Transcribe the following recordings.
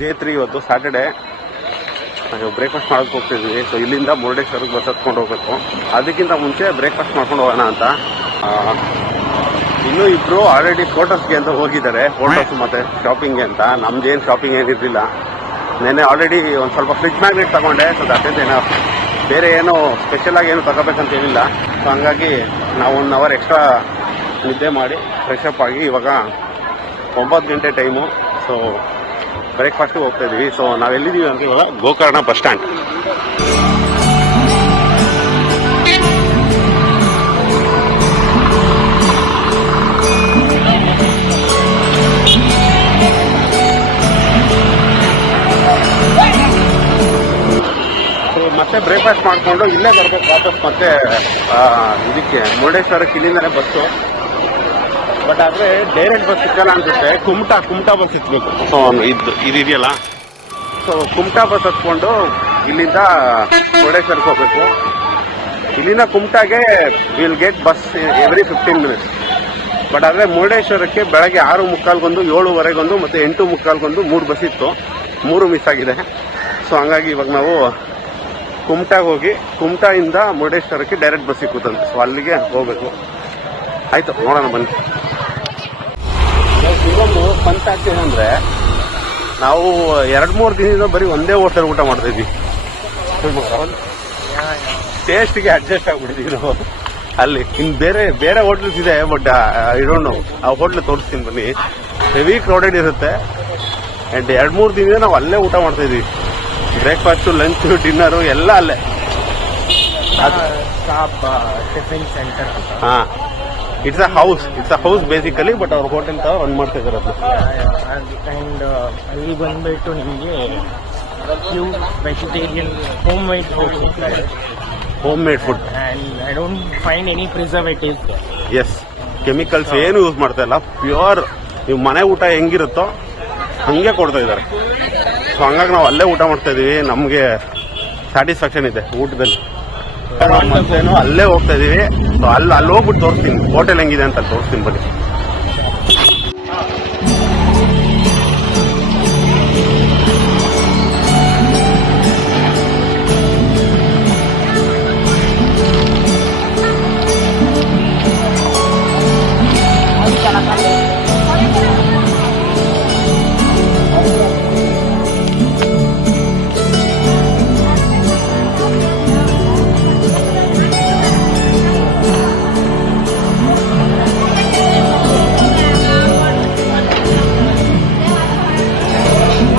Day 3 ಇವತ್ತು Saturday. ನಾವು breakfast ಮಾಡೋಕ್ಕೆ ಹೋಗ್ತಿದ್ವಿ. ಸೊ ಇಲ್ಲಿಂದ ಮುರುಡೇಶ್ವರಕ್ಕೆ ಬಸ್ ಹತ್ಕೊಂಡು ಹೋಗಬೇಕು. ಅದಕ್ಕಿಂತ ಮುಂಚೆ ಬ್ರೇಕ್ಫಾಸ್ಟ್ ಮಾಡ್ಕೊಂಡು ಹೋಗೋಣ ಅಂತ. ಇನ್ನೂ ಇಬ್ಬರು ಆಲ್ರೆಡಿ ಫೋಟೋಸ್ಗೆ ಅಂತ ಹೋಗಿದ್ದಾರೆ, ಫೋಟೋಸ್ ಮತ್ತು ಶಾಪಿಂಗ್ಗೆ ಅಂತ. ನಮ್ದೇನು ಶಾಪಿಂಗ್ ಏನಿರಲಿಲ್ಲ. ನೆನ್ನೆ ಆಲ್ರೆಡಿ ಒಂದು ಸ್ವಲ್ಪ ಫ್ರಿಜ್ ಮ್ಯಾಗ್ನೆಟ್ ತಗೊಂಡೆ. ಸೊ ಅದೇನೋ ಬೇರೆ ಏನೋ ಸ್ಪೆಷಲಾಗಿ ಏನು ತಗೋಬೇಕಂತ ಏನಿಲ್ಲ. ಸೊ ಹಂಗಾಗಿ ನಾವು 1 ಅವರ್ ಎಕ್ಸ್ಟ್ರಾ ನಿದ್ದೆ ಮಾಡಿ ಫ್ರೆಶಪ್ ಆಗಿ ಇವಾಗ 9 ಗಂಟೆ ಟೈಮು. ಸೊ ಬ್ರೇಕ್ಫಾಸ್ಟಿಗೆ ಹೋಗ್ತಾ ಇದ್ದೀವಿ. ಸೊ ನಾವೆಲ್ಲಿದ್ದೀವಿ ಅಂತ ಇವಾಗ ಗೋಕರ್ಣ ಬಸ್ ಸ್ಟ್ಯಾಂಡ್. ಮತ್ತೆ ಬ್ರೇಕ್ಫಾಸ್ಟ್ ಮಾಡಿಕೊಂಡು ಇಲ್ಲೇ ಬರ್ಬೇಕು ವಾಪಸ್. ಮತ್ತೆ ಇದಕ್ಕೆ ಮುರುಡೇಶ್ವರಕ್ಕೆ ಇಲ್ಲಿಂದಲೇ ಬಸ್ಸು. ಬಟ್ ಆದರೆ ಡೈರೆಕ್ಟ್ ಬಸ್ ಸಿಕ್ಕಲ್ಲ ಅನ್ಸುತ್ತೆ. ಕುಮಟಾ ಬಸ್ ಸಿಕ್ಬೇಕು. ಸೊ ಇದೆಯಲ್ಲ, ಸೊ ಕುಮಟಾ ಬಸ್ ಹತ್ಕೊಂಡು ಇಲ್ಲಿಂದ ಮುರುಡೇಶ್ವರಕ್ಕೆ ಹೋಗ್ಬೇಕು. ಇಲ್ಲಿಂದ ಕುಮಟಾಗೆ will get bus every 15 minutes. But ಆದರೆ ಮುರುಡೇಶ್ವರಕ್ಕೆ ಬೆಳಗ್ಗೆ 6:45ಗೊಂದು, 7:15ಗೊಂದು ಮತ್ತು 8:45ಗೊಂದು 3 ಬಸ್ ಇತ್ತು. 3 ಮಿಸ್ ಆಗಿದೆ. ಸೊ ಹಂಗಾಗಿ ಇವಾಗ ನಾವು ಕುಮಟಾಗೆ ಹೋಗಿ ಕುಮಟಾಯಿಂದ ಮುರುಡೇಶ್ವರಕ್ಕೆ ಡೈರೆಕ್ಟ್ ಬಸ್ ಸಿಕ್ಕುತ್ತಂತೆ. ಸೊ ಅಲ್ಲಿಗೆ ಹೋಗ್ಬೇಕು. ಆಯಿತು, ನೋಡೋಣ ಬನ್ನಿ. ಇನ್ನೊಂದು ಪಂಚ ಆಗ್ತಿದೆ ಅಂದರೆ, ನಾವು 2-3 ದಿನದಿಂದ ಬರೀ ಒಂದೇ ಹೋಟೆಲ್ ಊಟ ಮಾಡ್ತಾಯಿದ್ವಿ. ಟೇಸ್ಟ್ಗೆ ಅಡ್ಜಸ್ಟ್ ಆಗ್ಬಿಟ್ಟಿದ್ದೀವಿ ನಾವು. ಅಲ್ಲಿ ಇನ್ನು ಬೇರೆ ಹೋಟ್ಲ್ಸ್ ಇದೆ, ಬಟ್ ಐ ಡೋಂಟ್ ನೋ. ಆ ಹೋಟ್ಲ್ ತೋರಿಸ್ತೀನಿ ಬನ್ನಿ. ಹೆವಿ ಕ್ರೌಡೆಡ್ ಇರುತ್ತೆ. ಆ್ಯಂಡ್ 2-3 ದಿನದಿಂದ ನಾವು ಅಲ್ಲೇ ಊಟ ಮಾಡ್ತಾಯಿದ್ವಿ. ಬ್ರೇಕ್ಫಾಸ್ಟು, ಲಂಚು, ಡಿನ್ನರು ಎಲ್ಲ ಅಲ್ಲೇ. Tiffin centre. ಹಾಂ, it's a house basically. But ಅವ್ರ ಹೋಟೆಲ್ ತರ ರನ್ ಮಾಡ್ತಾ ಇದ್ದಾರೆ ಅದು. ಅಂಡ್ ಅಲ್ಲಿ ಬಂದ್ಬಿಟ್ಟು ನಿಮಗೆ pure vegetarian home made food. And I don't find any preservatives. Yes, chemicals ಏನು ಯೂಸ್ ಮಾಡ್ತಾ ಇಲ್ಲ. ಪ್ಯೂರ್ ನೀವು ಮನೆ ಊಟ ಹೆಂಗಿರುತ್ತೋ ಹಂಗೆ ಕೊಡ್ತಾ ಇದ್ದಾರೆ. ಸೊ ಹಂಗಾಗಿ ನಾವು ಅಲ್ಲೇ ಊಟ ಮಾಡ್ತಾ ಇದೀವಿ. ನಮಗೆ ಸ್ಯಾಟಿಸ್ಫ್ಯಾಕ್ಷನ್ ಇದೆ ಊಟದಲ್ಲಿ. ಮತ್ತೇನು ಅಲ್ಲೇ ಹೋಗ್ತಾ ಇದೀವಿ. ಸೊ ಅಲ್ಲಿ ಹೋಗ್ಬಿಟ್ಟು ತೋರಿಸ್ತೀನಿ ಹೋಟೆಲ್ ಹೆಂಗಿದೆ ಅಂತ ತೋರಿಸ್ತೀನಿ ಬನ್ನಿ.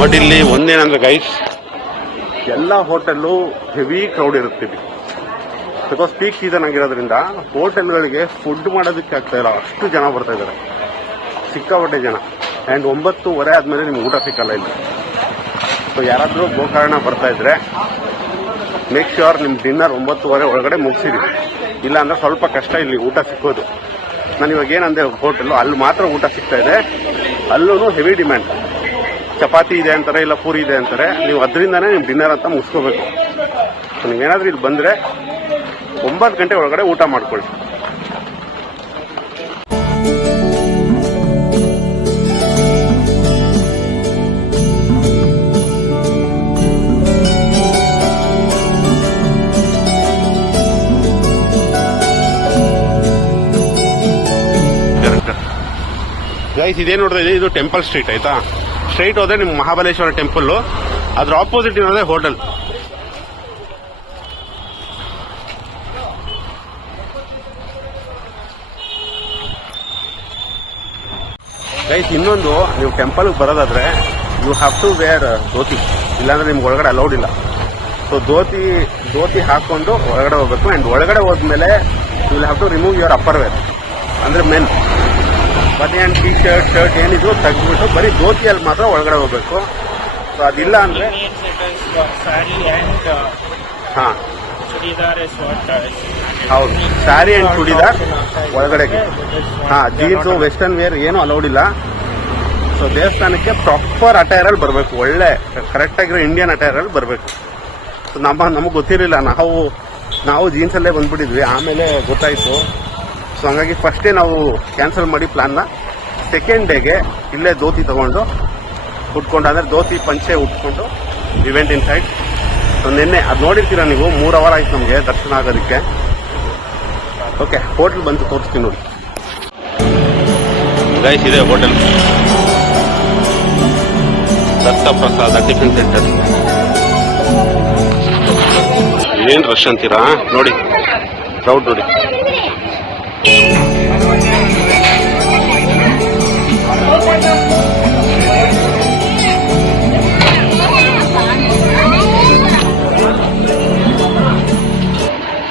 ಬಟ್ ಇಲ್ಲಿ ಒಂದೇನಂದ್ರೆ ಗೈಸ್, ಎಲ್ಲ ಹೋಟೆಲ್ಲು ಹೆವಿ ಕ್ರೌಡ್ ಇರುತ್ತೀವಿ. ಬಿಕಾಸ್ ಪೀಕ್ ಸೀಸನ್ ಆಗಿರೋದ್ರಿಂದ ಹೋಟೆಲ್ಗಳಿಗೆ ಫುಡ್ ಮಾಡೋದಕ್ಕೆ ಆಗ್ತಾ ಇಲ್ಲ. ಅಷ್ಟು ಜನ ಬರ್ತಾ ಇದ್ದಾರೆ, ಸಿಕ್ಕಾಪಟ್ಟೆ ಜನ. ಆ್ಯಂಡ್ 9:30 ಆದಮೇಲೆ ನಿಮ್ಗೆ ಊಟ ಸಿಕ್ಕಲ್ಲ ಇಲ್ಲಿ. ಸೊ ಯಾರಾದರೂ ಗೋಕರ್ಣ ಬರ್ತಾ ಇದ್ರೆ ಮೇಕ್ ಶ್ಯೂರ್ ನಿಮ್ಮ ಡಿನ್ನರ್ 9:30 ಒಳಗಡೆ ಮುಗಿಸಿರಿ. ಇಲ್ಲ ಅಂದ್ರೆ ಸ್ವಲ್ಪ ಕಷ್ಟ ಇಲ್ಲಿ ಊಟ ಸಿಕ್ಕೋದು. ನಾನು ಇವಾಗ ಏನಂದೆ, ಹೋಟೆಲ್ಲು ಅಲ್ಲಿ ಮಾತ್ರ ಊಟ ಸಿಗ್ತಾ ಇದೆ. ಅಲ್ಲೂ ಹೆವಿ ಡಿಮ್ಯಾಂಡ್. ಚಪಾತಿ ಇದೆ ಅಂತಾರೆ, ಇಲ್ಲ ಪೂರಿ ಇದೆ ಅಂತಾರೆ. ನೀವು ಅದರಿಂದನೇ ನಿಮ್ಮ ಡಿನ್ನರ್ ಅಂತ ಮುಗಿಸ್ಕೋಬೇಕು. ಸೊ ನೀವೇನಾದ್ರೂ ಇಲ್ಲಿ ಬಂದರೆ 9 ಗಂಟೆ ಒಳಗಡೆ ಊಟ ಮಾಡ್ಕೊಳ್ಳಿ. ಗೈಸ್, ಇದೇ ನೋಡ್ತಾ ಇದೆ, ಇದು ಟೆಂಪಲ್ ಸ್ಟ್ರೀಟ್. ಆಯ್ತಾ, ಸ್ಟ್ರೈಟ್ ಹೋದ್ರೆ ನಿಮ್ಮ ಮಹಾಬಲೇಶ್ವರ ಟೆಂಪಲ್, ಅದ್ರ ಆಪೋಸಿಟ್ ಇರೋದೇ ಹೋಟೆಲ್. ಗೈಸ್, ಇನ್ನೊಂದು, ನೀವು ಟೆಂಪಲ್ಗೆ ಬರೋದಾದ್ರೆ you have to wear dhoti, ಇಲ್ಲಾಂದ್ರೆ ನಿಮ್ಗೆ ಒಳಗಡೆ ಅಲೌಡ್ ಇಲ್ಲ. ಸೊ ಧೋತಿ ಹಾಕೊಂಡು ಒಳಗಡೆ ಹೋಗ್ಬೇಕು. ಆ್ಯಂಡ್ ಒಳಗಡೆ ಹೋದ್ಮೇಲೆ you will have to remove your upper wear, ಅಂದ್ರೆ ಮೆನ್ ಬನ್ನಿ ಆ್ಯಂಡ್ ಟಿ ಶರ್ಟ್ ಏನಿದ್ರು ತೆಗೆದ್ಬಿಟ್ಟು ಬರೀ ಧೋತಿಯಲ್ಲಿ ಮಾತ್ರ ಒಳಗಡೆ ಹೋಗ್ಬೇಕು. ಸೊ ಅದಿಲ್ಲ ಅಂದ್ರೆ ಹಾಂ, ಹೌದು, ಸ್ಯಾರಿ ಆ್ಯಂಡ್ ಚೂಡಿದಾರ್ ಒಳಗಡೆಗೆ. ಹಾಂ, ಜೀನ್ಸು, ವೆಸ್ಟರ್ನ್ ವೇರ್ ಏನೂ ಅಲೌಡ್ ಇಲ್ಲ. ಸೊ ದೇವಸ್ಥಾನಕ್ಕೆ ಪ್ರಾಪರ್ ಅಟೈರಲ್ಲಿ ಬರಬೇಕು, ಒಳ್ಳೆ ಕರೆಕ್ಟಾಗಿರೋ ಇಂಡಿಯನ್ ಅಟೈರಲ್ಲಿ ಬರಬೇಕು. ಸೊ ನಮಗೆ ಗೊತ್ತಿರಲಿಲ್ಲ, ನಾವು ಜೀನ್ಸಲ್ಲೇ ಬಂದ್ಬಿಟ್ಟಿದ್ವಿ. ಆಮೇಲೆ ಗೊತ್ತಾಯಿತು. ಸೊ ಹಂಗಾಗಿ ಫಸ್ಟೇ ನಾವು ಕ್ಯಾನ್ಸಲ್ ಮಾಡಿ ಪ್ಲಾನ್ನ ಸೆಕೆಂಡ್ ಡೇಗೆ ಇಲ್ಲೇ ಧೋತಿ ತಗೊಂಡು ಉಟ್ಕೊಂಡು, ಅಂದರೆ ಧೋತಿ ಪಂಚೆ ಉಟ್ಕೊಂಡು ಇವೆಂಟ್ ಇನ್ ಸೈಡ್. ಸೊ ನಿನ್ನೆ ಅದು ನೋಡಿರ್ತೀರ ನೀವು, 3 ಅವರ್ ಆಯ್ತು ನಮಗೆ ದರ್ಶನ ಆಗೋದಕ್ಕೆ. ಓಕೆ, ಹೋಟೆಲ್ ಬಂದು ತೋರಿಸ್ತೀನಿ ನೋಡಿ ಗೈಸ್. ಇದೆ ಹೋಟೆಲ್ ದತ್ತ ಪ್ರಸಾದ ಟಿಫಿನ್ ಸೆಂಟರ್. ಏನ್ ರಶ್ ಅಂತೀರಾ ನೋಡಿ, ಕ್ರೌಡ್ ನೋಡಿ.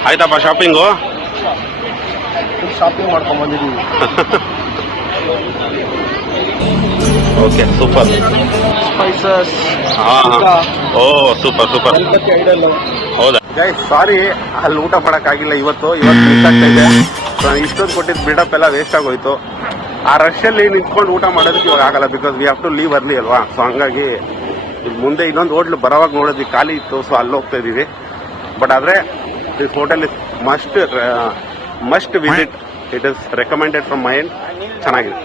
ಆಯ್ತಪ್ಪ ಶಾಪಿಂಗು? ಶಾಪಿಂಗ್ ಮಾಡ್ಕೊಂಡ್ ಬಂದಿದ್ದೀವಿ. Okay, super. ಸ್ಪೈಸಸ್. ಓ ಸೂಪರ್ ಸೂಪರ್. ಹೌದಾ ಗೈಸ್, ಸಾರಿ ಅಲ್ಲಿ ಊಟ ಮಾಡೋಕ್ಕಾಗಿಲ್ಲ. ಇವತ್ತು ಮಿಸ್ ಆಗ್ತಾ ಇದೆ. ಸೊ ಇಷ್ಟೊಂದು ಕೊಟ್ಟಿದ್ದು ಬಿಲ್ಡಪ್ ಎಲ್ಲ ವೇಸ್ಟ್ ಆಗೋಯ್ತು. ಆ ರಶಲ್ಲಿ ನಿಂತ್ಕೊಂಡು ಊಟ ಮಾಡೋದಕ್ಕೆ ಇವಾಗ ಆಗಲ್ಲ, because we have to leave early ಅಲ್ವಾ. ಸೊ ಹಂಗಾಗಿ ಇಲ್ಲಿ ಮುಂದೆ ಇನ್ನೊಂದು ಹೋಟ್ಲು ಬರೋವಾಗ ನೋಡೋದಕ್ಕೆ ಖಾಲಿ ಇತ್ತು, ಸೊ ಅಲ್ಲಿ ಹೋಗ್ತಾ ಇದ್ದೀವಿ. ಬಟ್ ಆದರೆ this hotel is must visit. It is recommended from my end. ಚೆನ್ನಾಗಿದೆ.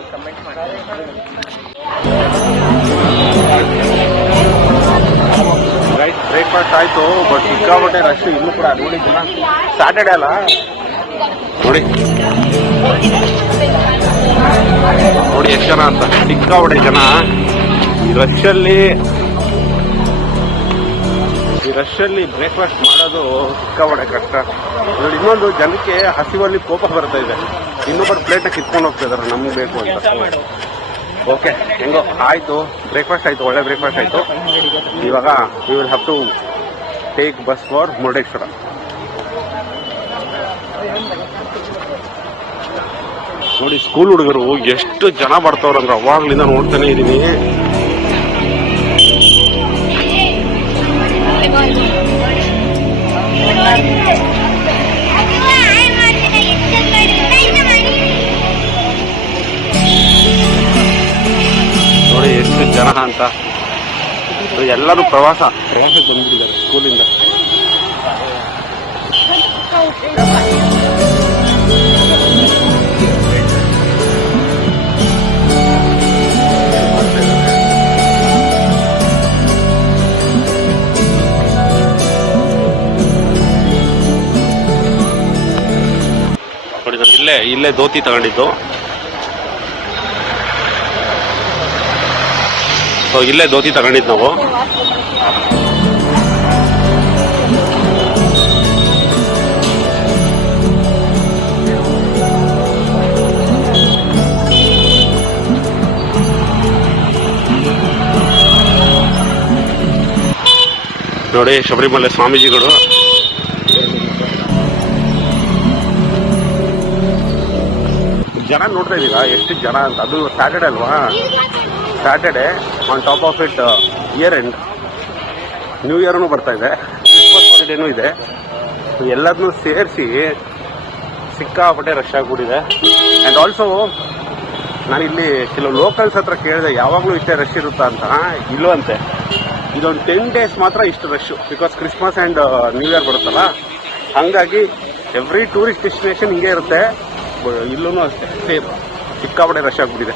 ರೈಟ್, ಬ್ರೇಕ್ಫಾಸ್ಟ್ ಆಯಿತು. ಬಟ್ ಸಿಕ್ಕಾಪಟ್ಟೆ ರಶ್ ಇನ್ನೂ ಕೂಡ ನೋಡಿದ್ದೀನ. ಸ್ಯಾಟರ್ಡೇ ಅಲ್ಲ ನೋಡಿ ಎಷ್ಟು ಜನ ಅಂತ. ಸಿಕ್ಕಾಪಟ್ಟೆ ಜನ. ಈ ರಶಲ್ಲಿ ಬ್ರೇಕ್ಫಾಸ್ಟ್ ಮಾಡೋದು ಸಿಕ್ಕಾಪಟ್ಟೆ ಕಷ್ಟ ನೋಡಿ. ಇನ್ನೊಂದು, ಜನಕ್ಕೆ ಹಸಿವಲ್ಲಿ ಕೋಪ ಬರ್ತಾ ಇದೆ. ಇನ್ನೊಬ್ಬರು ಪ್ಲೇಟ್ನ ಕಿತ್ಕೊಂಡು ಹೋಗ್ತಾ ಇದಾರೆ ನಮ್ಗೆ ಬೇಕು ಅಂತ. ಓಕೆ, ಹೆಂಗೋ ಆಯಿತು. ಬ್ರೇಕ್ಫಾಸ್ಟ್ ಆಯಿತು, ಒಳ್ಳೆ ಬ್ರೇಕ್ಫಾಸ್ಟ್ ಆಯಿತು. ಇವಾಗ we will have to take bus for Murudeshwar. ನೋಡಿ ಸ್ಕೂಲ್ ಹುಡುಗರು ಎಷ್ಟು ಜನ ಬರ್ತಾವ್ರಂದ್ರೆ ಅವಾಗ್ಲಿಂದ ನೋಡ್ತಾನೆ ಇದ್ದೀನಿ. ನೋಡಿ ಎಷ್ಟು ಜನ ಅಂತ. ಎಲ್ಲರೂ ಪ್ರವಾಸಕ್ಕೆ ಬಂದ್ಬಿಟ್ಟಿದ್ದಾರೆ ಸ್ಕೂಲಿಂದ. ಇಲ್ಲೇ ಧೋತಿ ತಗೊಂಡಿದ್ದು. ಸೊ ಇಲ್ಲೇ ಧೋತಿ ತಗೊಂಡಿದ್ದು ನಾವು. ನೋಡಿ ಶಬರಿಮಲೆ ಸ್ವಾಮೀಜಿಗಳು. ಜನ ನೋಡ್ತಾ ಇದ್ದೀರಾ ಎಷ್ಟು ಜನ ಅಂತ. ಅದು ಸ್ಯಾಟರ್ಡೆ ಅಲ್ವಾ, Saturday on top of it year end, new ಇಯರ್ನು ಬರ್ತಾ ಇದೆ, ಕ್ರಿಸ್ಮಸ್ ಹಾಲಿಡೇನೂ ಇದೆ. ಎಲ್ಲದನ್ನೂ ಸೇರಿಸಿ ಸಿಕ್ಕಾಪಟ್ಟೆ ರಶ್ ಆಗಿಬಿಟ್ಟಿದೆ. ಆ್ಯಂಡ್ ಆಲ್ಸೋ ನಾನಿಲ್ಲಿ ಕೆಲವು ಲೋಕಲ್ಸ್ ಹತ್ರ ಕೇಳಿದೆ, ಯಾವಾಗಲೂ ಇಷ್ಟೇ ರಶ್ ಇರುತ್ತಾ ಅಂತ. ಇಲ್ಲೂ ಅಂತೆ, ಇದೊಂದು 10 days ಮಾತ್ರ ಇಷ್ಟು rush, because Christmas and new year ಬರುತ್ತಲ್ಲ. ಹಾಗಾಗಿ ಎವ್ರಿ ಟೂರಿಸ್ಟ್ ಡೆಸ್ಟಿನೇಷನ್ ಹಿಂಗೆ ಇರುತ್ತೆ. ಇಲ್ಲೂ ಅಷ್ಟೇ ಸೇಮ್, ಸಿಕ್ಕಾಪಟ್ಟೆ ರಶ್ ಆಗಿಬಿಟ್ಟಿದೆ.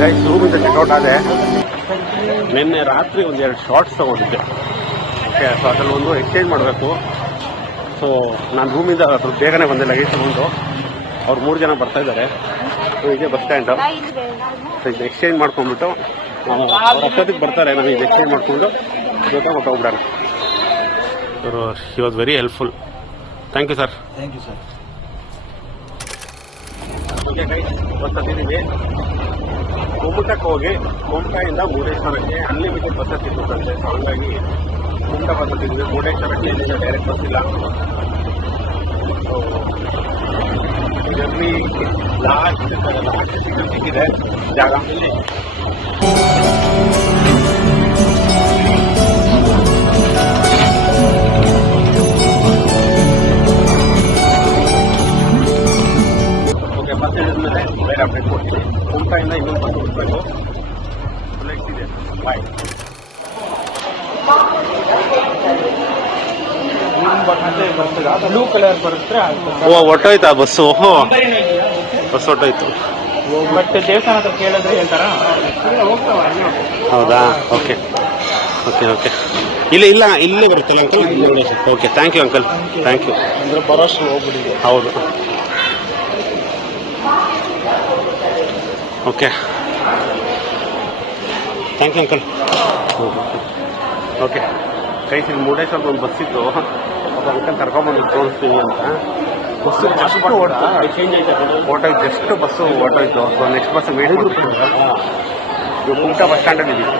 ಗೈಸ್, ರೂಮಿಂದ ಚೆಕ್ಔಟ್ ಆದೆ. ನಿನ್ನೆ ರಾತ್ರಿ 2 ಶಾರ್ಟ್ಸ್ ತಗೊಂಡಿದ್ದೆ. ಓಕೆ, ಸೊ ಅದರಲ್ಲಿ ಒಂದು ಎಕ್ಸ್ಚೇಂಜ್ ಮಾಡಬೇಕು. ಸೊ ನಾನು ರೂಮಿಂದ ಸ್ವಲ್ಪ ಬೇಗನೆ ಬಂದೆ ಲಗೇಜ್ ತಗೊಂಡು. ಅವ್ರು 3 ಜನ ಬರ್ತಾ ಇದ್ದಾರೆ. ಸೊ ಹೀಗೆ ಬಸ್ ಸ್ಟ್ಯಾಂಡು. ಸೊ ಇದು ಎಕ್ಸ್ಚೇಂಜ್ ಮಾಡ್ಕೊಂಡ್ಬಿಟ್ಟು ಅವ್ರು ಅಷ್ಟೊತ್ತಿಗೆ ಬರ್ತಾರೆ. ನಾವು ಇದು ಎಕ್ಸ್ಚೇಂಜ್ ಮಾಡಿಕೊಂಡು ಜೊತೆ ಹೊಟ್ಟೋಗ್ಬಿಡೋಣ. He was very helpful. Thank you sir. Thank you sir. Okay guys, bus ಹತ್ತಿದ್ದೀವಿ. ಕುಮಟಕ್ಕೆ ಹೋಗಿ ಕುಮಟದಿಂದ ಮುರುಡೇಶ್ವರಕ್ಕೆ ಅನ್ಲಿಮಿಟೆಡ್ ಬಸ್ ಸಿಗುತ್ತಂತೆ. ಸೊ ಹಂಗಾಗಿ ಕುಮಟ ಬಸ್ ಹತ್ತಿದ್ವಿ. ಮುರುಡೇಶ್ವರಕ್ಕೆ ಇಲ್ಲಿಂದ ಡೈರೆಕ್ಟ್ ಬಸ್ ಇಲ್ಲ. ಸೊ ಇದರಲ್ಲಿ ಲಾಸ್ಟ್ ಸಿಕ್ಕಿದೆ ಜಾಗ. ಓಕೆ, ಮತ್ತೆ ಹೇಳಿದ್ಮೇಲೆ ಬೇರೆ ಅಪ್ಡೇಟ್ ಕೊಡ್ತೀವಿ. ಕುಮಟಾಯಿಂದ ಇನ್ನೊಂದು ಬಸ್ ಹುಡ್ಬೇಕು. ಫ್ಲೈಟ್ ಇದೆ. ಬಾಯ್. ಬ್ಲೂ ಕಲರ್ ಬರುತ್ತೆ ಓ ಹೊಟ್ಟೋಯ್ತಾ ಬಸ್ಸು? ಓಹೋ ಬಸ್ ಹೊಟ್ಟೋಯ್ತು. ಬಟ್ ದೇವಸ್ಥಾನ ಹತ್ರ ಕೇಳಿದ್ರೆ ಹೇಳ್ತಾರ ಹೌದಾ? Okay okay okay. ಇಲ್ಲೇ ಬರುತ್ತಲ್ಲ uncle? Okay, thank you uncle, thank you. ಅಂದ್ರೆ ಬರೋಷ್ಟು ಹೋಗ್ಬಿಟ್ಟಿದೆ. ಹೌದು. Okay, thank you uncle. Okay guys, ಇಲ್ಲಿ ಮುರುಡೇಶ್ವರದ ಒಂದು ಬಸ್ ಇತ್ತು. ಒಬ್ಬ ಅಂಕಲ್ ಕರ್ಕೊಂಬಂದು ತೋರಿಸ್ತೀವಿ ಅಂತ. ಬಸ್ಸು ಜಸ್ಟ್ ಹೊರಟೋಯ್ತು, ಜಸ್ಟ್ ಬಸ್ಸು ಹೊರಟೋಯ್ತು. ಸೊ ನೆಕ್ಸ್ಟ್ ಬಸ್ ವೇಟ್ ಮಾಡ್ತೀವಿ. ಇವಾಗ ಕುಮಟಾ ಬಸ್ ಸ್ಟ್ಯಾಂಡಲ್ಲಿ ಇದ್ದೀವಿ.